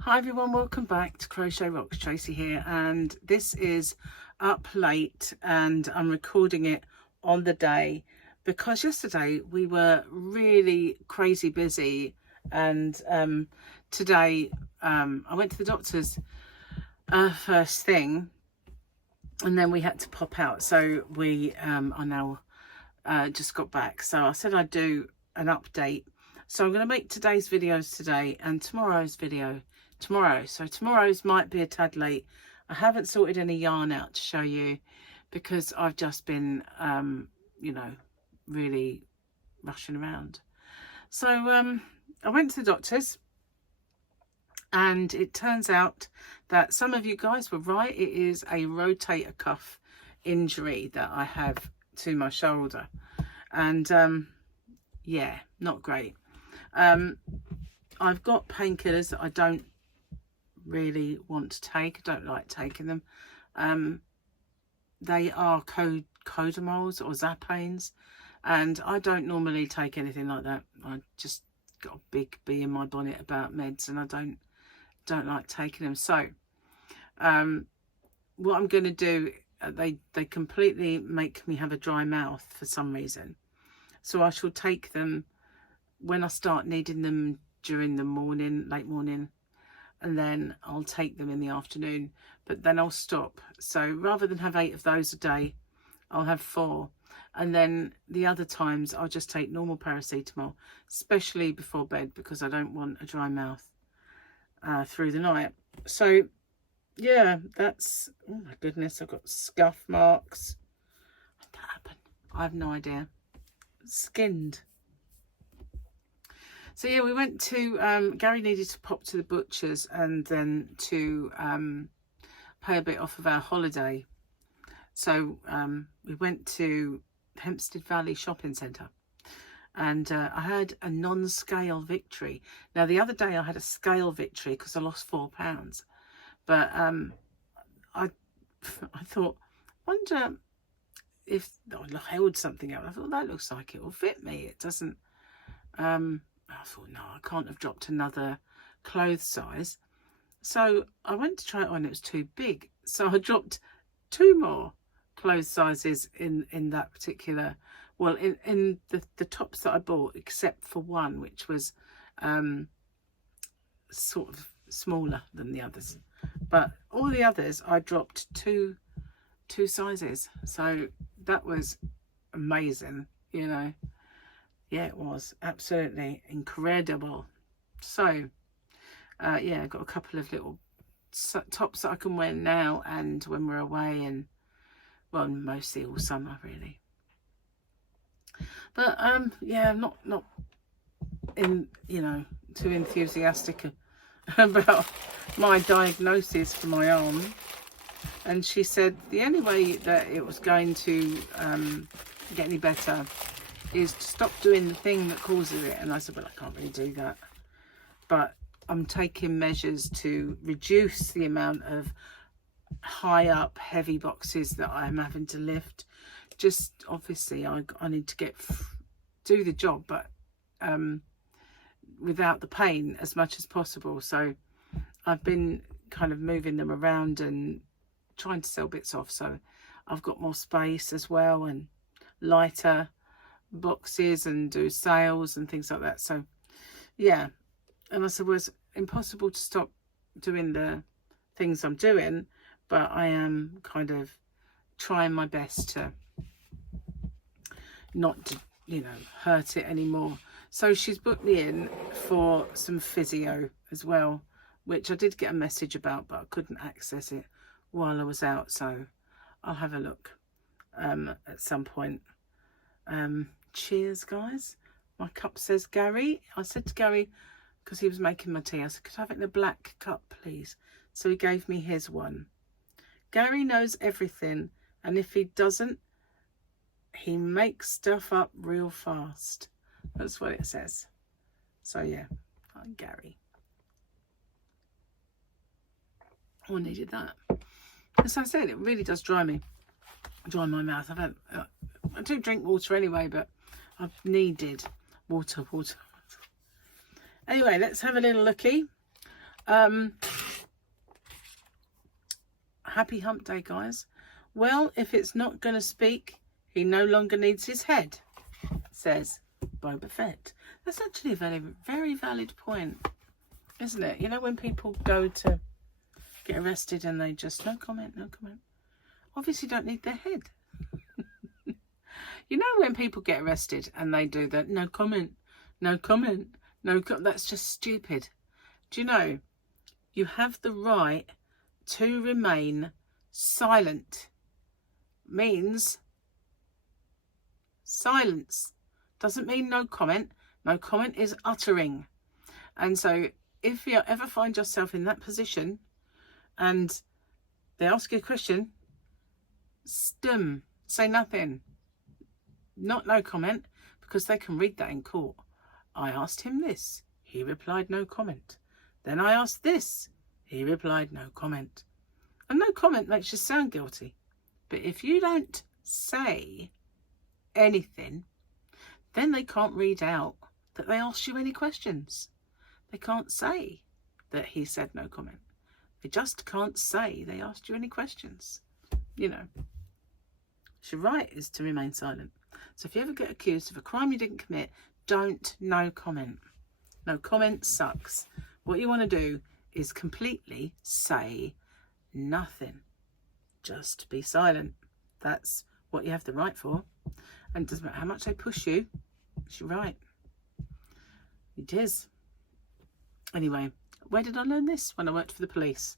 Hi everyone, welcome back to Crochet Rocks. Tracy here, and this is up late and I'm recording it on the day because yesterday we were really crazy busy, and today I went to the doctor's first thing, and then we had to pop out, so we are now just got back. So I said I'd do an update, so I'm going to make today's videos today and tomorrow's video tomorrow. So tomorrow's might be a tad late. I haven't sorted any yarn out to show you because I've just been you know, really rushing around. So I went to the doctor's, and it turns out that some of you guys were right. It is a rotator cuff injury that I have to my shoulder, and yeah, not great. I've got painkillers that I don't really want to take. I don't like taking them. They are codamols or zapanes, and I don't normally take anything like that. I just got a big bee in my bonnet about meds, and I don't like taking them. So what I'm going to do, they completely make me have a dry mouth for some reason, so I shall take them when I start needing them during the morning, late morning, and then I'll take them in the afternoon, but then I'll stop. So rather than have 8 of those a day, I'll have 4, and then the other times I'll just take normal paracetamol, especially before bed, because I don't want a dry mouth through the night. So yeah, that's, oh my goodness, I've got scuff marks. What did that happen? I have no idea. Skinned. So yeah, we went to, Gary needed to pop to the butcher's and then to pay a bit off of our holiday. So we went to Hempstead Valley Shopping Centre, and I had a non-scale victory. Now the other day I had a scale victory because I lost £4, but I thought, wonder if I held something out. I thought that looks like it will fit me. It doesn't. I thought, no, I can't have dropped another clothes size. So I went to try it on. It was too big, so I dropped 2 more clothes sizes in that particular, well, in the tops that I bought, except for one which was sort of smaller than the others, but all the others I dropped two sizes. So that was amazing, you know. Yeah, it was absolutely incredible. So yeah, I've got a couple of little tops that I can wear now and when we're away, and well, mostly all summer really. But yeah, I'm not in, you know, too enthusiastic about my diagnosis for my arm. And she said the only way that it was going to get any better is to stop doing the thing that causes it. And I said, well, I can't really do that, but I'm taking measures to reduce the amount of high up heavy boxes that I'm having to lift. Just obviously I need to do the job, but without the pain as much as possible. So I've been kind of moving them around and trying to sell bits off, so I've got more space as well, and lighter boxes, and do sales and things like that. So yeah, and I said, well, it's impossible to stop doing the things I'm doing, but I am kind of trying my best to not to, you know, hurt it anymore. So she's booked me in for some physio as well, which I did get a message about, but I couldn't access it while I was out, so I'll have a look at some point. Cheers, guys. My cup says Gary. I said to Gary, because he was making my tea, I said, could I have it in a black cup, please? So he gave me his one. Gary knows everything, and if he doesn't, he makes stuff up real fast. That's what it says. So yeah, hi Gary. Oh, I needed that. As I said, it really does dry my mouth. I do drink water anyway, but I've needed water. Anyway, let's have a little looky. Happy hump day, guys. Well, if it's not going to speak, he no longer needs his head, says Boba Fett. That's actually a very, very valid point, isn't it? You know, when people go to get arrested and they just, no comment, no comment. Obviously don't need their head. You know, when people get arrested and they do that, no comment, no comment, that's just stupid. Do you know, you have the right to remain silent. Means silence. Doesn't mean no comment. No comment is uttering. And so if you ever find yourself in that position and they ask you a question, stum, say nothing. Not no comment, because they can read that in court. I asked him this. He replied no comment. Then I asked this. He replied no comment. And no comment makes you sound guilty. But if you don't say anything, then they can't read out that they asked you any questions. They can't say that he said no comment. They just can't say they asked you any questions. You know, your right is to remain silent. So if you ever get accused of a crime you didn't commit, don't no comment. No comment sucks. What you want to do is completely say nothing. Just be silent. That's what you have the right for. And it doesn't matter how much they push you, it's your right. It is. Anyway, where did I learn this? When I worked for the police.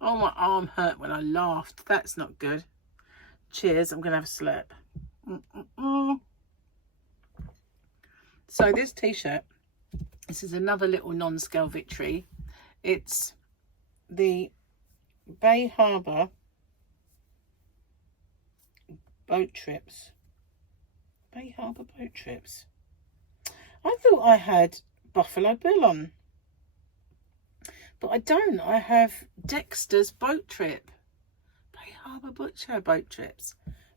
Oh, my arm hurt when I laughed. That's not good. Cheers, I'm going to have a slurp. So this t-shirt, this is another little non-scale victory. It's the Bay Harbour boat trips. Bay Harbour boat trips. I thought I had Buffalo Bill on, but I don't. I have Dexter's boat trip. Bay Harbour Butcher boat trips.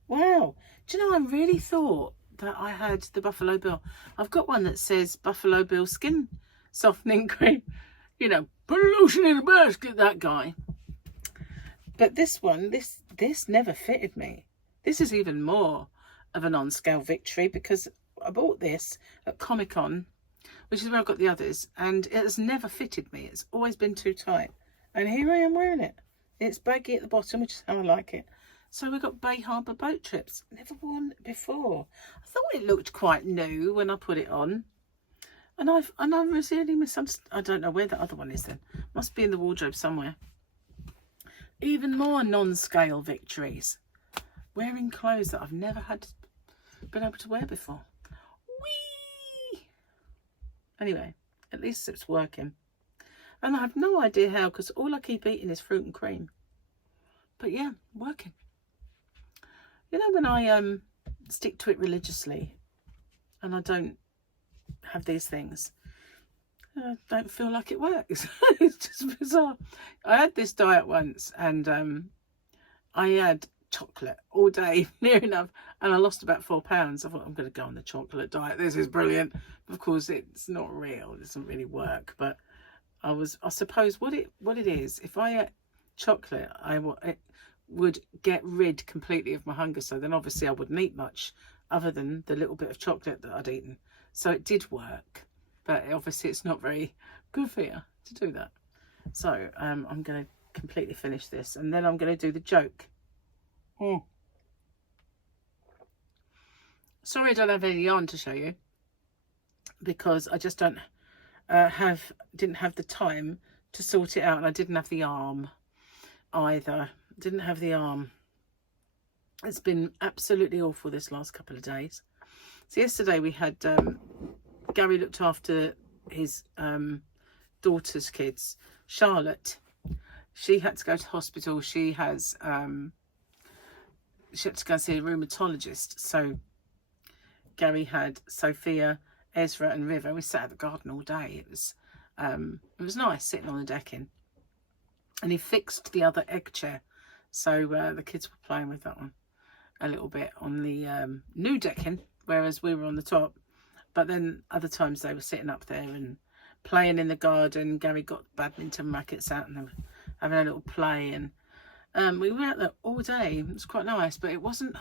Wow. Do you know, I really thought that I had the Buffalo Bill. I've got one that says Buffalo Bill skin softening cream. You know, put a lotion in a basket, that guy. But this one, this never fitted me. This is even more of a non-scale victory, because I bought this at Comic-Con, which is where I got the others, and it has never fitted me. It's always been too tight. And here I am wearing it. It's baggy at the bottom, which is how I like it. So we've got Bay Harbour boat trips. Never worn it before. I thought it looked quite new when I put it on. And I really misunderstood. I don't know where the other one is then. Must be in the wardrobe somewhere. Even more non-scale victories. Wearing clothes that I've never been able to wear before. Whee! Anyway, at least it's working. And I have no idea how, because all I keep eating is fruit and cream. But yeah, working. You know, when I stick to it religiously and I don't have these things, I don't feel like it works. It's just bizarre. I had this diet once, and I had chocolate all day, near enough, and I lost about 4 pounds. I thought, I'm going to go on the chocolate diet. This is brilliant. Of course, it's not real. It doesn't really work. But I suppose what it is, if I ate chocolate, it would get rid completely of my hunger. So then obviously I wouldn't eat much other than the little bit of chocolate that I'd eaten. So it did work, but obviously it's not very good for you to do that. So I'm going to completely finish this, and then I'm going to do the joke. Sorry I don't have any yarn to show you, because I just didn't have the time to sort it out, and I didn't have the arm either. Didn't have the arm. It's been absolutely awful this last couple of days. So yesterday we had Gary looked after his daughter's kids. Charlotte, she had to go to hospital. She had to go see a rheumatologist. So Gary had Sophia, Ezra and River. We sat at the garden all day. It was nice sitting on the decking. And he fixed the other egg chair. So the kids were playing with that one a little bit on the new decking, whereas we were on the top. But then other times they were sitting up there and playing in the garden. Gary got badminton rackets out and they were having a little play, and we were out there all day. It was quite nice, but it wasn't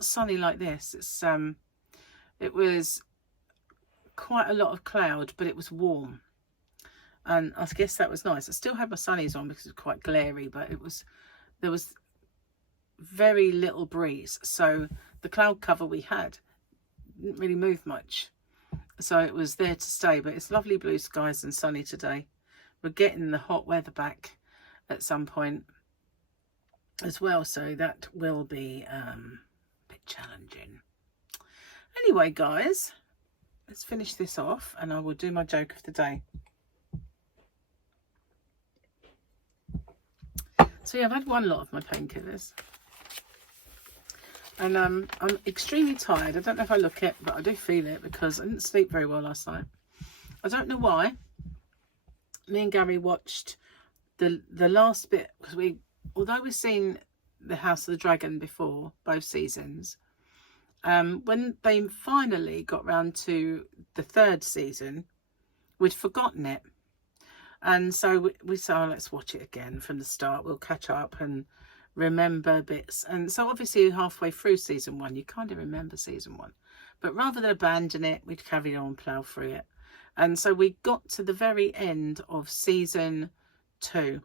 sunny like this. It was quite a lot of cloud, but it was warm, and I guess that was nice. I still had my sunnies on because it was quite glary, but there was very little breeze, so the cloud cover we had didn't really move much, so it was there to stay. But it's lovely blue skies and sunny today. We're getting the hot weather back at some point as well, so that will be a bit challenging. Anyway, guys, let's finish this off and I will do my joke of the day. So yeah, I've had one lot of my painkillers, and I'm extremely tired. I don't know if I look it, but I do feel it because I didn't sleep very well last night. I don't know why. Me and Gary watched the last bit, because although we've seen the House of the Dragon before, both seasons, when they finally got round to the 3rd season, we'd forgotten it, and so we said, oh, let's watch it again from the start. We'll catch up and remember bits. And so obviously halfway through season 1 you kind of remember season 1, but rather than abandon it, we'd carry on, plough through it. And so we got to the very end of season 2.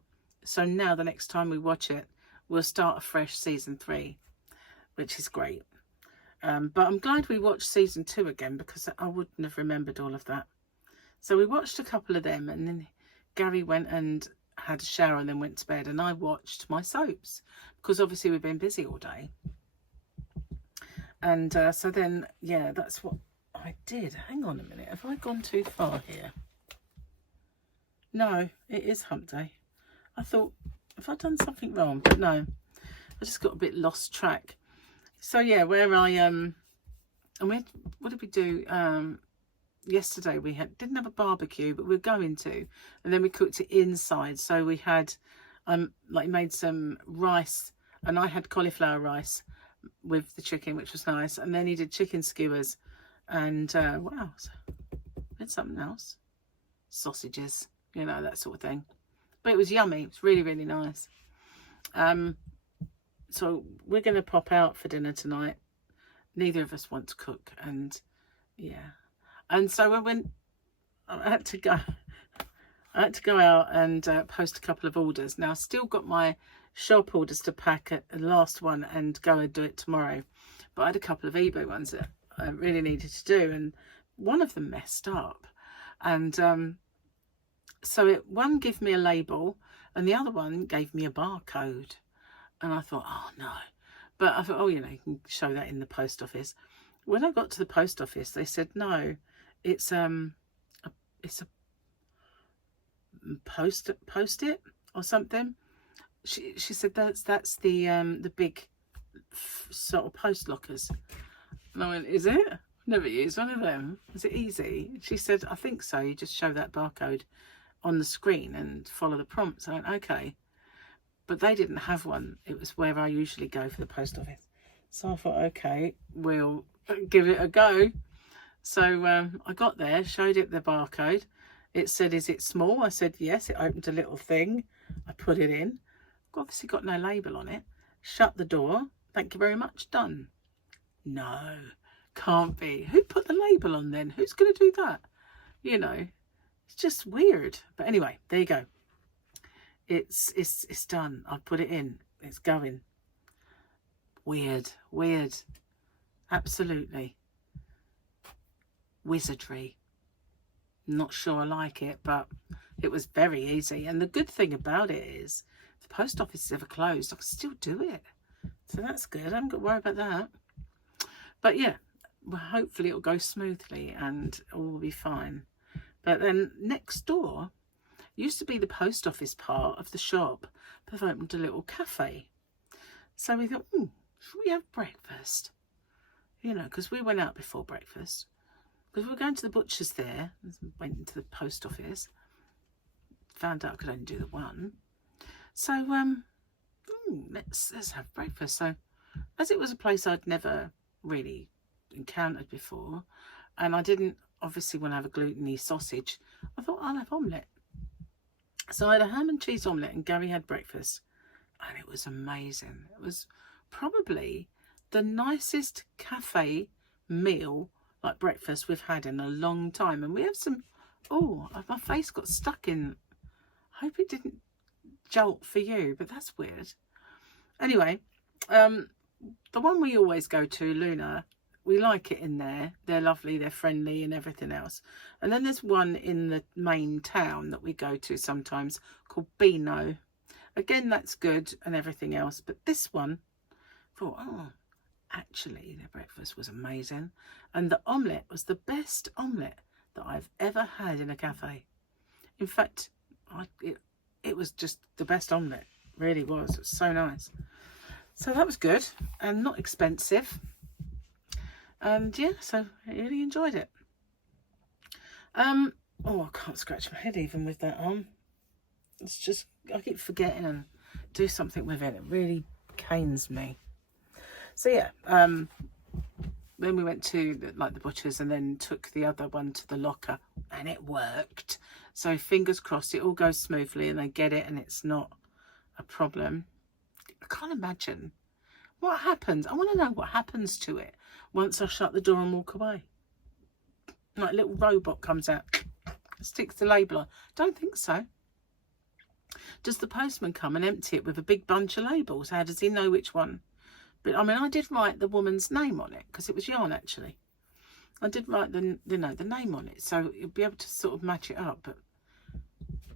So now the next time we watch it, we'll start a fresh season 3, which is great. But I'm glad we watched season 2 again, because I wouldn't have remembered all of that. So we watched a couple of them, and then Gary went and had a shower and then went to bed, and I watched my soaps because obviously we've been busy all day. And so then, yeah, that's what I did. Hang on a minute, have I gone too far here? No, it is hump day. I thought, have I done something wrong? But no, I just got a bit lost track. So yeah, where I and what did we do? Yesterday we didn't have a barbecue, but we were going to, and then we cooked it inside. So we had like made some rice, and I had cauliflower rice with the chicken, which was nice. And then he did chicken skewers, and what else? Did something else, sausages, you know, that sort of thing. But it was yummy. It's really, really nice. So we're going to pop out for dinner tonight. Neither of us want to cook, and yeah. And so I had to go out and post a couple of orders. Now I still got my shop orders to pack at the last one and go and do it tomorrow. But I had a couple of eBay ones that I really needed to do, and one of them messed up. And so one gave me a label and the other one gave me a barcode. And I thought, oh no. But I thought, oh, you know, you can show that in the post office. When I got to the post office, they said, no, it's a post-it or something. She said that's the big sort of post lockers. And I went, is it? Never used one of them. Is it easy? She said, I think so. You just show that barcode on the screen and follow the prompts. I went, okay. But they didn't have one. It was where I usually go for the post office. So I thought, okay, we'll give it a go. So I got there, showed it the barcode. It said, is it small? I said, yes. It opened a little thing. I put it in. Obviously got no label on it. Shut the door. Thank you very much. Done. No, can't be. Who put the label on then? Who's going to do that? You know, it's just weird. But anyway, there you go. It's done. I've put it in. It's going. Weird. Absolutely. Wizardry. Not sure I like it, but it was very easy. And the good thing about it is the post office is ever closed. I can still do it. So that's good. I haven't got to worry about that. But yeah, well, hopefully it'll go smoothly and all will be fine. But then next door used to be the post office part of the shop. They've opened a little cafe. So we thought, should we have breakfast? You know, because we went out before breakfast. Because we were going to the butcher's there. Went into the post office. Found out I could only do the one. So, let's have breakfast. So, as it was a place I'd never really encountered before, and I didn't obviously want to have a gluten-y sausage. I thought I'll have omelette. So I had a ham and cheese omelette and Gary had breakfast. And it was amazing. It was probably the nicest cafe meal, like breakfast, we've had in a long time. And we have some, oh, my face got stuck in. I hope it didn't jolt for you, but that's weird. Anyway, the one we always go to, Luna, we like it in there. They're lovely, they're friendly and everything else. And then there's one in the main town that we go to sometimes called Beano. Again, that's good and everything else. But this one, I thought, oh, actually, their breakfast was amazing. And the omelette was the best omelette that I've ever had in a cafe. In fact, it was just the best omelette. It really was. It was so nice. So that was good and not expensive. And yeah, so I really enjoyed it. Oh, I can't scratch my head even with that on. It's just, I keep forgetting and do something with it. It really canes me. So yeah, then we went to the butcher's and then took the other one to the locker and it worked. So fingers crossed it all goes smoothly and they get it and it's not a problem. I can't imagine what happens. I want to know what happens to it once I shut the door and walk away. Like a little robot comes out, sticks the label on. Don't think so. Does the postman come and empty it with a big bunch of labels? How does he know which one? But I mean, I did write the woman's name on it because it was yarn actually. I did write the name on it, so you'll be able to sort of match it up. But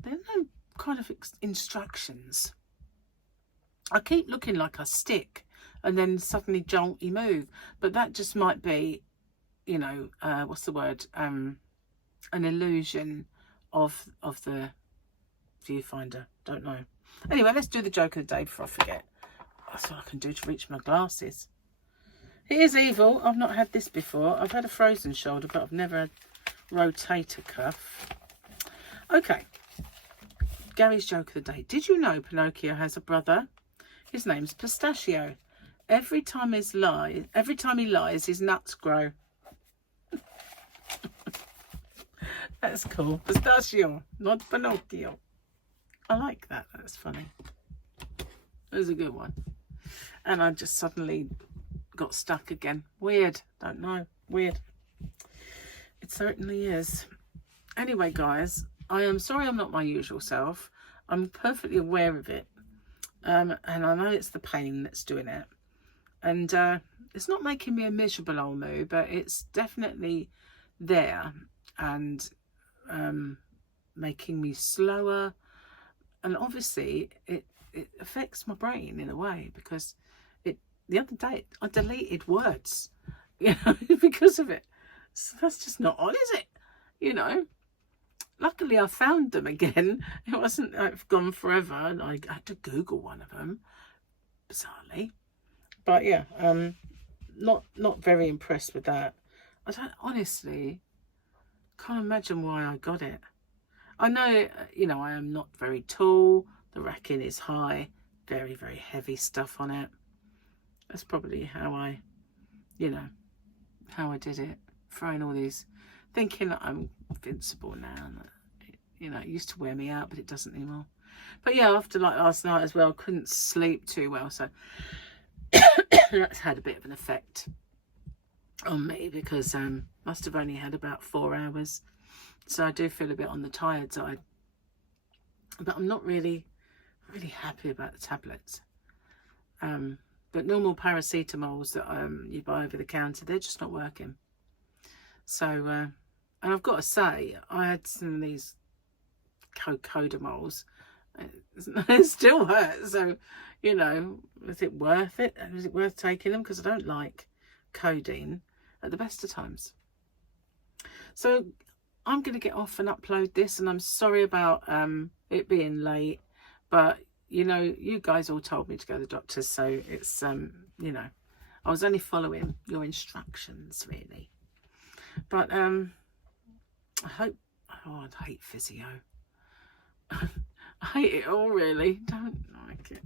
there's no kind of instructions. I keep looking like I stick and then suddenly jolty move, but that just might be, you know, what's the word? An illusion of the viewfinder. Don't know. Anyway, let's do the joke of the day before I forget. That's what I can do to reach my glasses. It is evil. I've not had this before. I've had a frozen shoulder, but I've never had rotator cuff. Okay. Gary's joke of the day. Did you know Pinocchio has a brother? His name's Pistachio. Every time he lies, his nuts grow. That's cool. Pistachio, not Pinocchio. I like that. That's funny. That was a good one. And I just suddenly got stuck again. Weird. Don't know. Weird. It certainly is. Anyway, guys, I am sorry I'm not my usual self. I'm perfectly aware of it. And I know it's the pain that's doing it. And it's not making me a miserable old moo, but it's definitely there and making me slower. And obviously it affects my brain in a way, because the other day I deleted words, you know, because of it. So that's just not on, is it? You know, luckily I found them again. It wasn't like gone forever. I had to Google one of them, bizarrely. But yeah, not very impressed with that. I don't honestly can't imagine why I got it. I know, you know, I am not very tall. The racking is high, very, very heavy stuff on it. That's probably how I, you know, how I did it. Throwing all these, thinking that I'm invincible now. And that, you know, it used to wear me out, but it doesn't anymore. But yeah, after like last night as well, I couldn't sleep too well. So that's had a bit of an effect on me, because must have only had about 4 hours. So I do feel a bit on the tired side. But I'm not really happy about the tablets. But normal paracetamols that you buy over the counter, they're just not working. So, and I've got to say, I had some of these cocodamols. It still hurts. So, you know, is it worth it? Is it worth taking them? Because I don't like codeine at the best of times. So I'm going to get off and upload this, and I'm sorry about it being late, but you know, you guys all told me to go to the doctor's, so it's you know, I was only following your instructions really. But I hope, oh, I hate physio. I hate it all really, don't like it.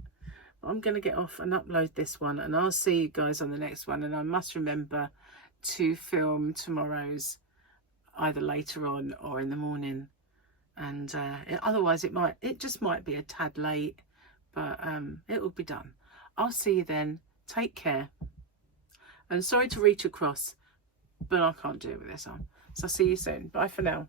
I'm going to get off and upload this one, and I'll see you guys on the next one. And I must remember to film tomorrow's either later on or in the morning. And otherwise it just might be a tad late, but it will be done. I'll see you then. Take care. And sorry to reach across, but I can't do it with this on. So I'll see you soon. Bye for now.